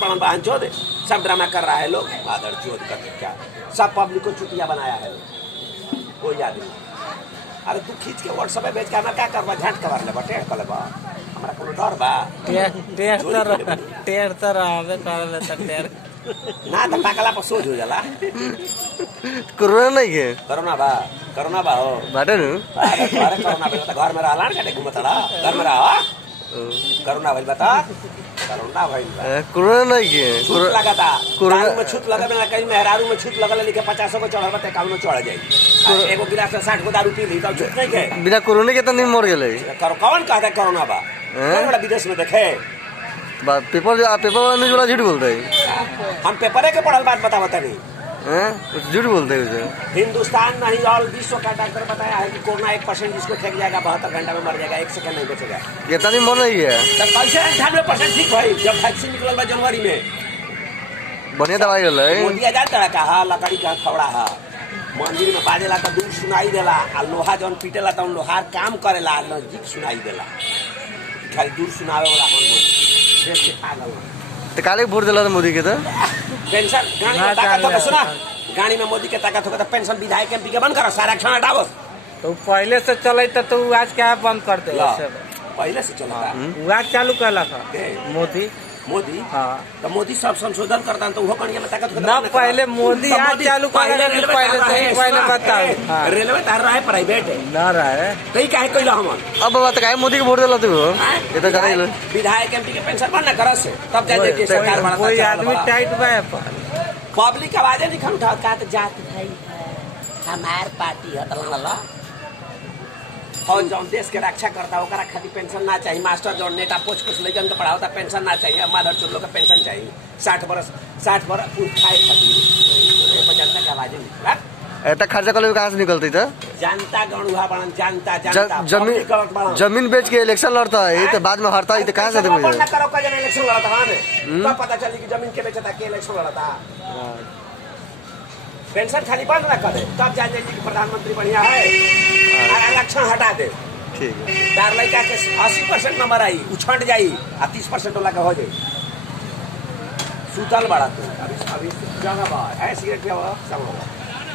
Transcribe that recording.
चोद सब ड्रामा कर रहा है लोग बादल चोद कर क्या सब पब्लिक को चुतिया बनाया है कोई आदमी। अरे तू खींच के व्हाट्सएप पे भेज के हमारा क्या करवा झाट कर ले बटे कर ले हमरा कोनो डर बा टेर तर आवे कर ले त टेर ना त पाकला पर सोच हो जाला। कोरोना नहीं है कोरोना बा हो बाटे नु अरे कोरोना बा त घर में रहला न काटे घुमतड़ा घर में रह कोरोना भइल बता कोरोना भइल बा कोरोना नहीं है छूट लगाता कोरोना में छूट लगा में कहीं मेहरारू में छूट लगल लिखे 50 को चढ़ल बते काउनो चढ़ जाई एगो गिलास में 60 को दारू पी ली तब छूट नहीं के बिना कोरोना के त नहीं मर गेले कौन कहता कोरोना बा कौन बड़ा विदेश में देखे पेपर वाला न्यूज़ वाला झूठ बोलता है। हम पेपरे के पढ़ल बात बतावत नहीं झूठ बोलते हैं। हिंदुस्तान नहीं ऑल विश्व का डॉक्टर बताया है कि कोरोना 1% जिसको ठेक जाएगा 72 घंटा में मर जाएगा 1 सेकंड नहीं बचेगा। ये तनी मर नहीं है तब कैसे 98% ठीक भाई जब वैक्सीन निकलल बा जनवरी में बढ़िया दवाई होला मोदी आजाद तरह का हा लकड़ी का खवड़ा हा मंदिर में बाजेला तो दूर सुनाई देला आ लोहा जौन पीटेला तो लोहार काम करेला नजदीक सुनाई देला खाली दूर सुनावे वाला हम देश के पागल तो काले वोट दिला मोदी के तो पेंशन गाड़ी में ताकत होगा सुना गाड़ी में मोदी के ताकत होगा तो पेंशन विधायक एमपी के बंद करो सारा खाना हटाओ तो पहले से चले तो आज क्या बंद कर दे पहले से चला आज चालू करला था मोदी हाँ तो मोदी सब संशोधन करता तो वो कनिया में ताकत ना पहले मोदी आज चालू कर पहले बताओ रेलवे तार रहा है प्राइवेट है ना रहा है कहीं काहे कइला हम अब बात काहे मोदी के वोट दिला तू ये तो करे विधायक एमपी के पेंशन बनना कर से तब जाके के सरकार बना कोई आदमी टाइट बा पब्लिक आवाजें नहीं उठा का तो जात भाई हमार पार्टी है तला और जो देश के रक्षा करता है ओकरा खातिर पेंशन ना चाहिए मास्टर जो नेता पोछ लइकन के पढ़ावता पेंशन ना चाहिए माधर चुल्लो का पेंशन चाहिए 60 बरस पूछ खाए खातिर जनता की आवाजें निकला एटा खर्चा कर कहाँ से निकलती था जनता गणुहा बड़न जनता जमीन बेच के इलेक्शन लड़ता है तो बाद में हारता है तो कहाँ से देंगे ना करो का जन इलेक्शन लड़ता है तब पता चली कि जमीन के बेचता के इलेक्शन लड़ता पेंशन खाली बंद ना करे तब जान जाइए कि प्रधानमंत्री बढ़िया है इलेक्शन हटा दे ठीक है तार लड़का के 80% नंबर आई उछट जाई आ 30% वाला का हो जाए सुतल बड़ा तो अभी जगह बा है सिगरेट पिया सब